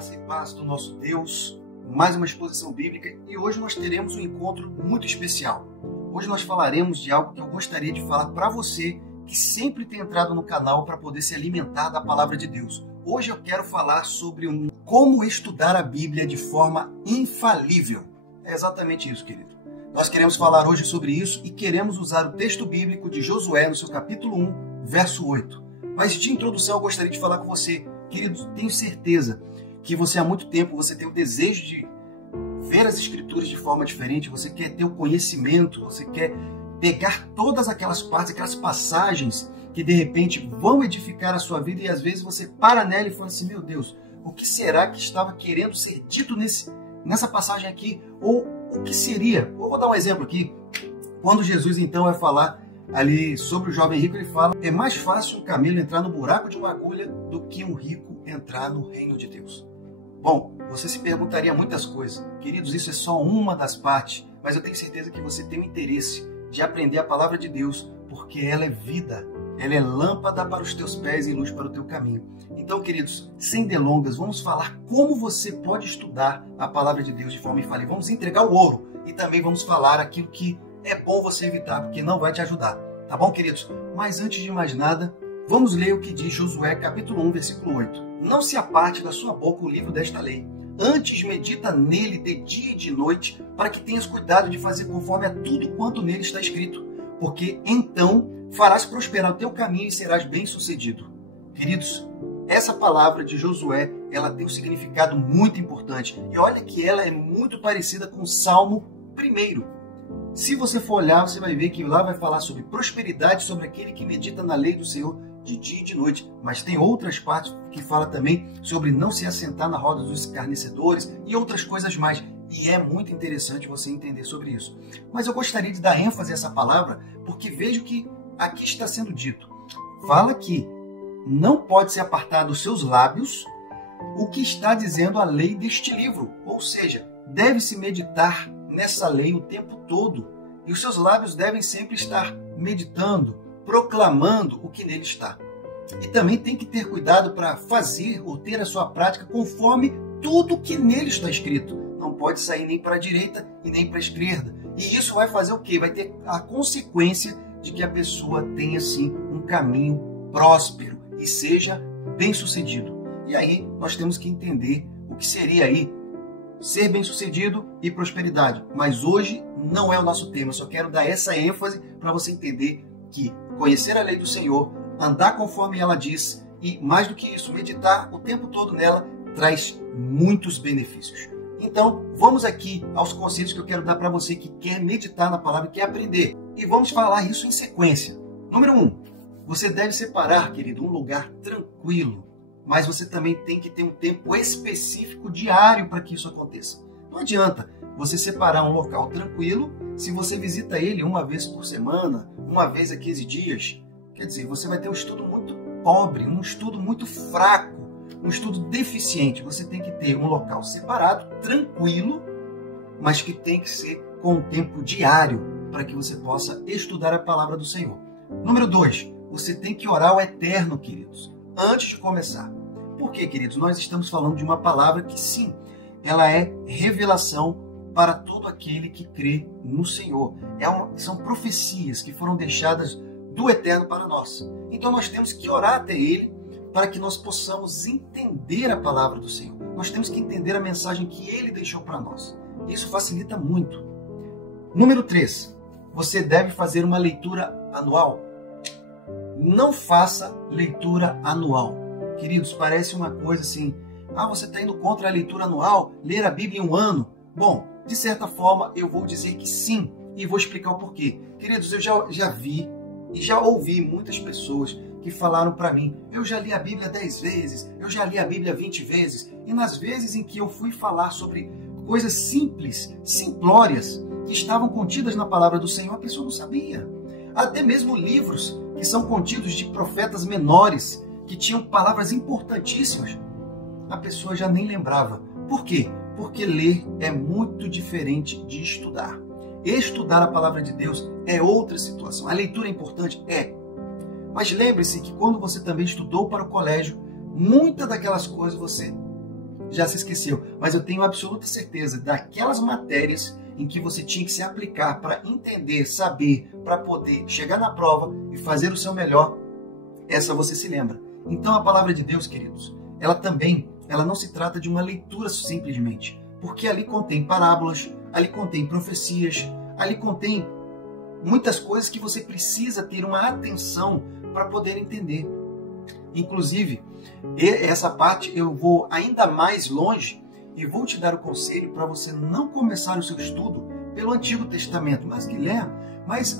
Graça e paz do nosso Deus, mais uma exposição bíblica e hoje nós teremos um encontro muito especial. Hoje nós falaremos de algo que eu gostaria de falar para você que sempre tem entrado no canal para poder se alimentar da palavra de Deus. Hoje eu quero falar sobre como estudar a Bíblia de forma infalível. É exatamente isso, querido. Nós queremos falar hoje sobre isso e queremos usar o texto bíblico de Josué no seu capítulo 1, verso 8. Mas de introdução eu gostaria de falar com você, querido, tenho certeza que você há muito tempo você tem o desejo de ver as Escrituras de forma diferente, você quer ter o conhecimento, você quer pegar todas aquelas partes, aquelas passagens que de repente vão edificar a sua vida e às vezes você para nela e fala assim, meu Deus, o que será que estava querendo ser dito nessa passagem aqui? Ou o que seria? Eu vou dar um exemplo aqui. Quando Jesus então vai falar ali sobre o jovem rico, ele fala, é mais fácil um camelo entrar no buraco de uma agulha do que um rico entrar no reino de Deus. Bom, você se perguntaria muitas coisas. Queridos, isso é só uma das partes, mas eu tenho certeza que você tem o interesse de aprender a palavra de Deus, porque ela é vida, ela é lâmpada para os teus pés e luz para o teu caminho. Então, queridos, sem delongas, vamos falar como você pode estudar a palavra de Deus de forma infalível. Vamos entregar o ouro e também vamos falar aquilo que é bom você evitar, porque não vai te ajudar. Tá bom, queridos? Mas antes de mais nada, vamos ler o que diz Josué, capítulo 1, versículo 8. Não se aparte da sua boca o livro desta lei. Antes medita nele de dia e de noite, para que tenhas cuidado de fazer conforme a tudo quanto nele está escrito. Porque então farás prosperar o teu caminho e serás bem-sucedido. Queridos, essa palavra de Josué, ela tem um significado muito importante. E olha que ela é muito parecida com o Salmo 1. Se você for olhar, você vai ver que lá vai falar sobre prosperidade, sobre aquele que medita na lei do Senhor de dia e de noite. Mas tem outras partes que fala também sobre não se assentar na roda dos escarnecedores e outras coisas mais. E é muito interessante você entender sobre isso. Mas eu gostaria de dar ênfase a essa palavra, porque vejo que aqui está sendo dito. Fala que não pode se apartar dos seus lábios o que está dizendo a lei deste livro. Ou seja, deve-se meditar nessa lei o tempo todo. E os seus lábios devem sempre estar meditando, proclamando o que nele está. E também tem que ter cuidado para fazer ou ter a sua prática conforme tudo que nele está escrito. Não pode sair nem para a direita e nem para a esquerda. E isso vai fazer o quê? Vai ter a consequência de que a pessoa tenha, sim, um caminho próspero e seja bem-sucedido. E aí nós temos que entender o que seria aí ser bem-sucedido e prosperidade. Mas hoje não é o nosso tema. Eu só quero dar essa ênfase para você entender que conhecer a lei do Senhor, andar conforme ela diz e, mais do que isso, meditar o tempo todo nela, traz muitos benefícios. Então, vamos aqui aos conselhos que eu quero dar para você que quer meditar na palavra e quer aprender. E vamos falar isso em sequência. Número 1. Você deve separar, querido, um lugar tranquilo. Mas você também tem que ter um tempo específico diário para que isso aconteça. Não adianta você separar um local tranquilo se você visita ele uma vez por semana, uma vez a 15 dias. Quer dizer, você vai ter um estudo muito pobre, um estudo muito fraco, um estudo deficiente. Você tem que ter um local separado, tranquilo, mas que tem que ser com um tempo diário para que você possa estudar a palavra do Senhor. Número 2, você tem que orar ao Eterno, queridos, antes de começar. Por quê, queridos? Nós estamos falando de uma palavra que, sim, ela é revelação para todo aquele que crê no Senhor. São profecias que foram deixadas do Eterno para nós. Então nós temos que orar até Ele para que nós possamos entender a palavra do Senhor. Nós temos que entender a mensagem que Ele deixou para nós. Isso facilita muito. Número 3. Você deve fazer uma leitura anual. Não faça leitura anual. Queridos, parece uma coisa assim, você está indo contra a leitura anual, ler a Bíblia em um ano. Bom, de certa forma, eu vou dizer que sim, e vou explicar o porquê. Queridos, eu já vi e já ouvi muitas pessoas que falaram para mim, eu já li a Bíblia 10 vezes, eu já li a Bíblia 20 vezes, e nas vezes em que eu fui falar sobre coisas simples, simplórias, que estavam contidas na palavra do Senhor, a pessoa não sabia. Até mesmo livros que são contidos de profetas menores, que tinham palavras importantíssimas, a pessoa já nem lembrava. Por quê? Porque ler é muito diferente de estudar. Estudar a palavra de Deus é outra situação. A leitura é importante? É. Mas lembre-se que quando você também estudou para o colégio, muitas daquelas coisas você já se esqueceu. Mas eu tenho absoluta certeza daquelas matérias em que você tinha que se aplicar para entender, saber, para poder chegar na prova e fazer o seu melhor, essa você se lembra. Então a palavra de Deus, queridos, ela não se trata de uma leitura simplesmente, porque ali contém parábolas, ali contém profecias, ali contém muitas coisas que você precisa ter uma atenção para poder entender. Inclusive, essa parte eu vou ainda mais longe e vou te dar o conselho para você não começar o seu estudo pelo Antigo Testamento. Mas, Guilherme,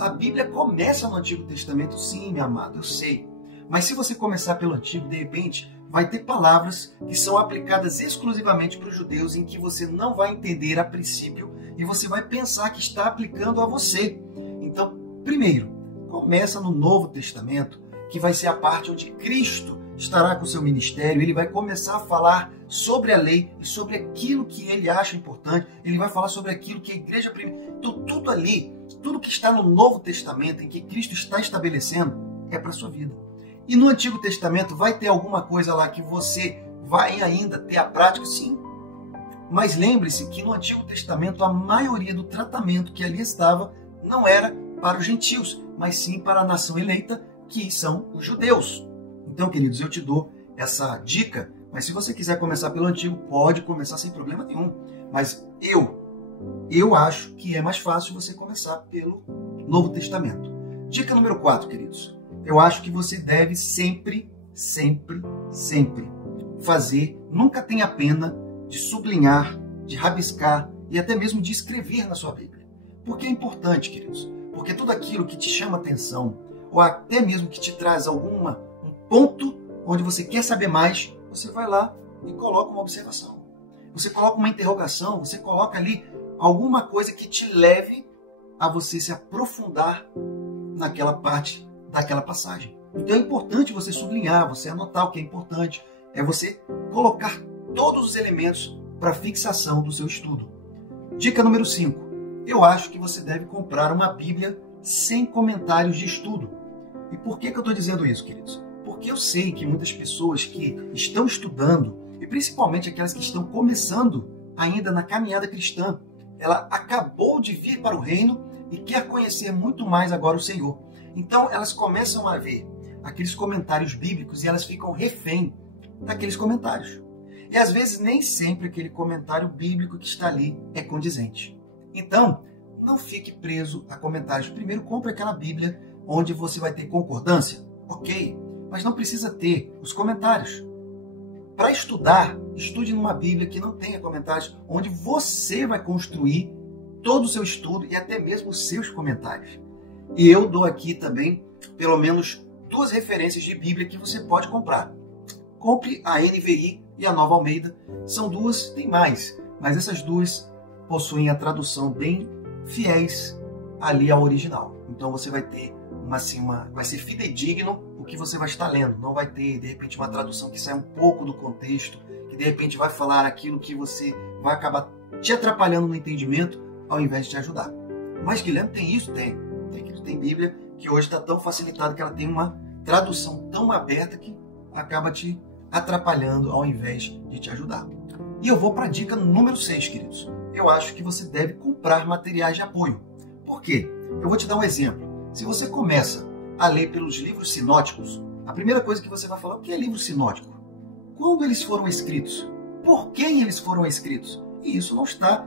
a Bíblia começa no Antigo Testamento? Sim, meu amado, eu sei. Mas se você começar pelo Antigo, de repente, vai ter palavras que são aplicadas exclusivamente para os judeus em que você não vai entender a princípio e você vai pensar que está aplicando a você. Então, primeiro, começa no Novo Testamento, que vai ser a parte onde Cristo estará com o seu ministério. Ele vai começar a falar sobre a lei e sobre aquilo que ele acha importante. Ele vai falar sobre aquilo que a igreja... Então, tudo ali, tudo que está no Novo Testamento, em que Cristo está estabelecendo, é para a sua vida. E no Antigo Testamento vai ter alguma coisa lá que você vai ainda ter a prática? Sim. Mas lembre-se que no Antigo Testamento a maioria do tratamento que ali estava não era para os gentios, mas sim para a nação eleita, que são os judeus. Então, queridos, eu te dou essa dica, mas se você quiser começar pelo Antigo, pode começar sem problema nenhum. Mas eu acho que é mais fácil você começar pelo Novo Testamento. Dica número 4, queridos. Eu acho que você deve sempre fazer, nunca tenha pena de sublinhar, de rabiscar e até mesmo de escrever na sua Bíblia. Porque é importante, queridos. Porque tudo aquilo que te chama atenção, ou até mesmo que te traz um ponto onde você quer saber mais, você vai lá e coloca uma observação. Você coloca uma interrogação, você coloca ali alguma coisa que te leve a você se aprofundar naquela parte daquela passagem. Então é importante você sublinhar, você anotar o que é importante, é você colocar todos os elementos para fixação do seu estudo. Dica número 5. Eu acho que você deve comprar uma Bíblia sem comentários de estudo. E por que eu estou dizendo isso, queridos? Porque eu sei que muitas pessoas que estão estudando, e principalmente aquelas que estão começando ainda na caminhada cristã, ela acabou de vir para o reino e quer conhecer muito mais agora o Senhor. Então elas começam a ver aqueles comentários bíblicos e elas ficam refém daqueles comentários. E às vezes nem sempre aquele comentário bíblico que está ali é condizente. Então, não fique preso a comentários. Primeiro, compre aquela Bíblia onde você vai ter concordância. Ok, mas não precisa ter os comentários. Para estudar, estude numa Bíblia que não tenha comentários, onde você vai construir todo o seu estudo e até mesmo os seus comentários. E eu dou aqui também, pelo menos, 2 referências de Bíblia que você pode comprar. Compre a NVI e a Nova Almeida. São 2, tem mais, mas essas 2 possuem a tradução bem fiéis ali ao original. Então você vai ter vai ser fidedigno o que você vai estar lendo. Não vai ter, de repente, uma tradução que sai um pouco do contexto, que de repente vai falar aquilo que você vai acabar te atrapalhando no entendimento, ao invés de te ajudar. Mas, Guilherme, tem isso? Tem Bíblia que hoje está tão facilitada que ela tem uma tradução tão aberta que acaba te atrapalhando ao invés de te ajudar. E eu vou para a dica número 6, queridos. Eu acho que você deve comprar materiais de apoio. Por quê? Eu vou te dar um exemplo. Se você começa a ler pelos livros sinóticos, a primeira coisa que você vai falar, o que é livro sinótico? Quando eles foram escritos? Por quem eles foram escritos? E isso não está,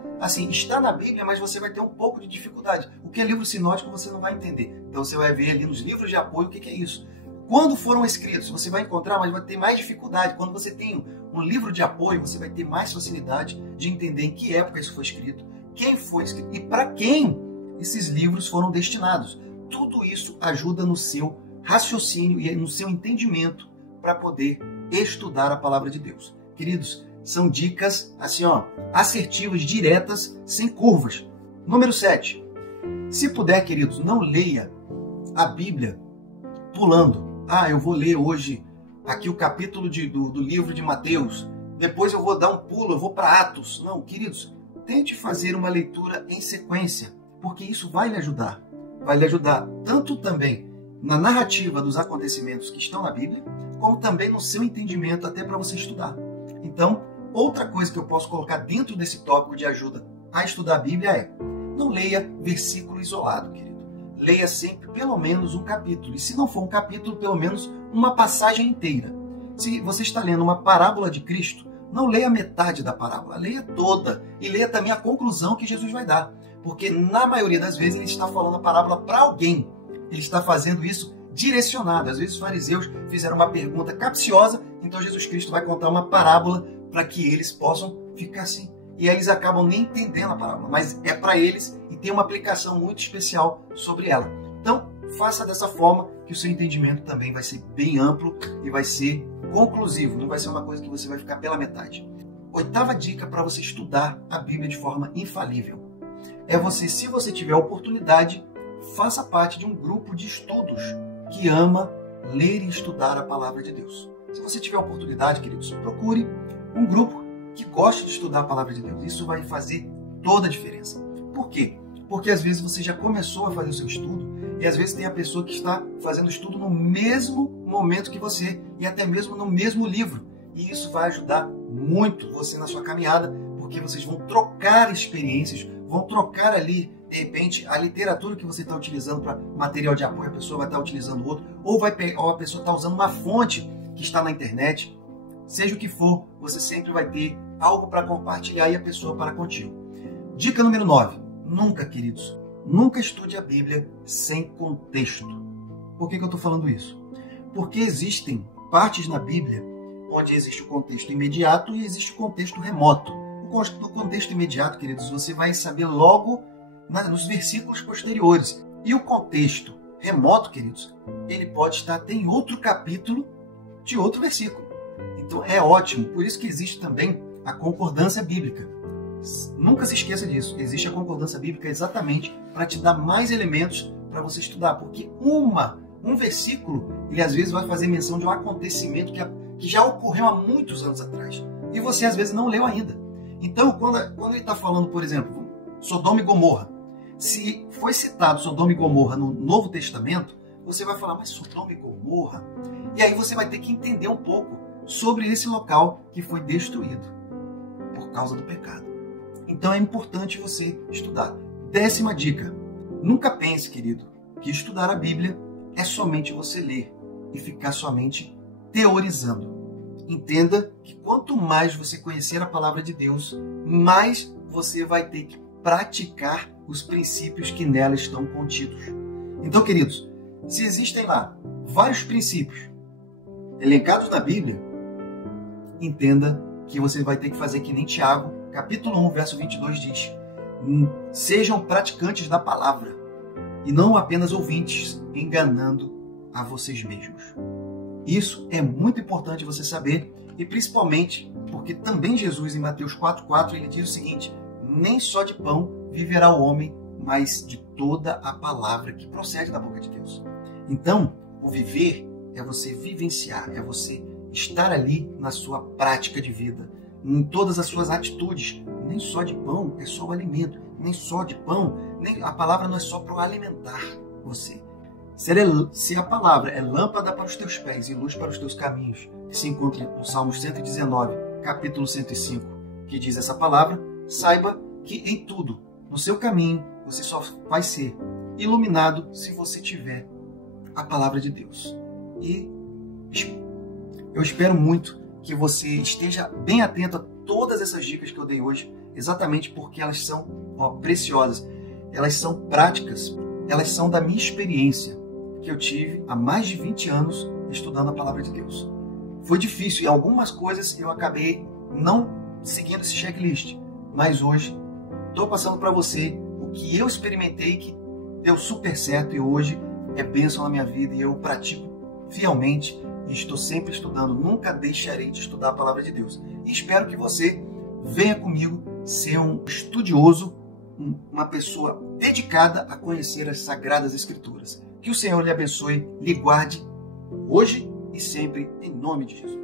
está na Bíblia, mas você vai ter um pouco de dificuldade. O que é livro sinótico você não vai entender. Então você vai ver ali nos livros de apoio o que é isso. Quando foram escritos, você vai encontrar, mas vai ter mais dificuldade. Quando você tem um livro de apoio, você vai ter mais facilidade de entender em que época isso foi escrito, quem foi escrito e para quem esses livros foram destinados. Tudo isso ajuda no seu raciocínio e no seu entendimento para poder estudar a palavra de Deus. Queridos, são dicas assertivas, diretas, sem curvas. Número 7. Se puder, queridos, não leia a Bíblia pulando. Eu vou ler hoje aqui o capítulo do livro de Mateus. Depois eu vou dar um pulo, eu vou para Atos. Não, queridos, tente fazer uma leitura em sequência, porque isso vai lhe ajudar. Vai lhe ajudar tanto também na narrativa dos acontecimentos que estão na Bíblia, como também no seu entendimento até para você estudar. Então, Outra coisa que eu posso colocar dentro desse tópico de ajuda a estudar a Bíblia é: não leia versículo isolado, querido. Leia sempre pelo menos um capítulo. E se não for um capítulo, pelo menos uma passagem inteira. Se você está lendo uma parábola de Cristo, não leia metade da parábola, leia toda. E leia também a conclusão que Jesus vai dar. Porque na maioria das vezes ele está falando a parábola para alguém. Ele está fazendo isso direcionado. Às vezes os fariseus fizeram uma pergunta capciosa, então Jesus Cristo vai contar uma parábola para que eles possam ficar assim. E aí eles acabam nem entendendo a parábola, mas é para eles e tem uma aplicação muito especial sobre ela. Então, faça dessa forma que o seu entendimento também vai ser bem amplo e vai ser conclusivo, não vai ser uma coisa que você vai ficar pela metade. 8ª dica para você estudar a Bíblia de forma infalível é você, se você tiver a oportunidade, faça parte de um grupo de estudos que ama ler e estudar a palavra de Deus. Se você tiver a oportunidade, queridos, procure um grupo que goste de estudar a palavra de Deus. Isso vai fazer toda a diferença. Por quê? Porque às vezes você já começou a fazer o seu estudo e às vezes tem a pessoa que está fazendo o estudo no mesmo momento que você e até mesmo no mesmo livro. E isso vai ajudar muito você na sua caminhada, porque vocês vão trocar experiências, vão trocar ali, de repente, a literatura que você está utilizando para material de apoio, a pessoa vai estar utilizando outro, ou a pessoa está usando uma fonte que está na internet. Seja o que for, você sempre vai ter algo para compartilhar e a pessoa para contigo. Dica número 9. Nunca, queridos, nunca estude a Bíblia sem contexto. Por que eu estou falando isso? Porque existem partes na Bíblia onde existe o contexto imediato e existe o contexto remoto. No contexto imediato, queridos, você vai saber logo nos versículos posteriores. E o contexto remoto, queridos, ele pode estar até em outro capítulo de outro versículo. Então é ótimo, por isso que existe também a concordância bíblica. Nunca se esqueça disso, existe a concordância bíblica exatamente para te dar mais elementos para você estudar, porque um versículo, ele às vezes vai fazer menção de um acontecimento que já ocorreu há muitos anos atrás, e você às vezes não leu ainda. Então, quando ele está falando, por exemplo, Sodoma e Gomorra, se foi citado Sodoma e Gomorra no Novo Testamento, você vai falar, mas Sodoma e Gomorra? E aí você vai ter que entender um pouco sobre esse local que foi destruído por causa do pecado. Então é importante você estudar. 10ª dica. Nunca pense, querido, que estudar a Bíblia é somente você ler e ficar somente teorizando. Entenda que quanto mais você conhecer a palavra de Deus, mais você vai ter que praticar os princípios que nela estão contidos. Então, queridos, se existem lá vários princípios elencados na Bíblia, entenda que você vai ter que fazer que nem Tiago, capítulo 1, verso 22 diz: sejam praticantes da palavra e não apenas ouvintes, enganando a vocês mesmos. Isso é muito importante você saber, e principalmente porque também Jesus, em Mateus 4,4, ele diz o seguinte: nem só de pão viverá o homem, mas de toda a palavra que procede da boca de Deus. Então, o viver é você vivenciar, é você estar ali na sua prática de vida, em todas as suas atitudes. Nem só de pão é só o alimento, nem só de pão, a palavra não é só para alimentar você. Se a palavra é lâmpada para os teus pés e luz para os teus caminhos, que se encontra no Salmo 119, capítulo 105, que diz essa palavra, saiba que em tudo, no seu caminho, você só vai ser iluminado se você tiver a palavra de Deus. E eu espero muito que você esteja bem atento a todas essas dicas que eu dei hoje, exatamente porque elas são preciosas, elas são práticas, elas são da minha experiência, que eu tive há mais de 20 anos estudando a palavra de Deus. Foi difícil e algumas coisas eu acabei não seguindo esse checklist, mas hoje estou passando para você o que eu experimentei que deu super certo e hoje é bênção na minha vida e eu pratico fielmente e estou sempre estudando. Nunca deixarei de estudar a palavra de Deus. E espero que você venha comigo ser um estudioso, uma pessoa dedicada a conhecer as Sagradas Escrituras. Que o Senhor lhe abençoe, lhe guarde, hoje e sempre, em nome de Jesus.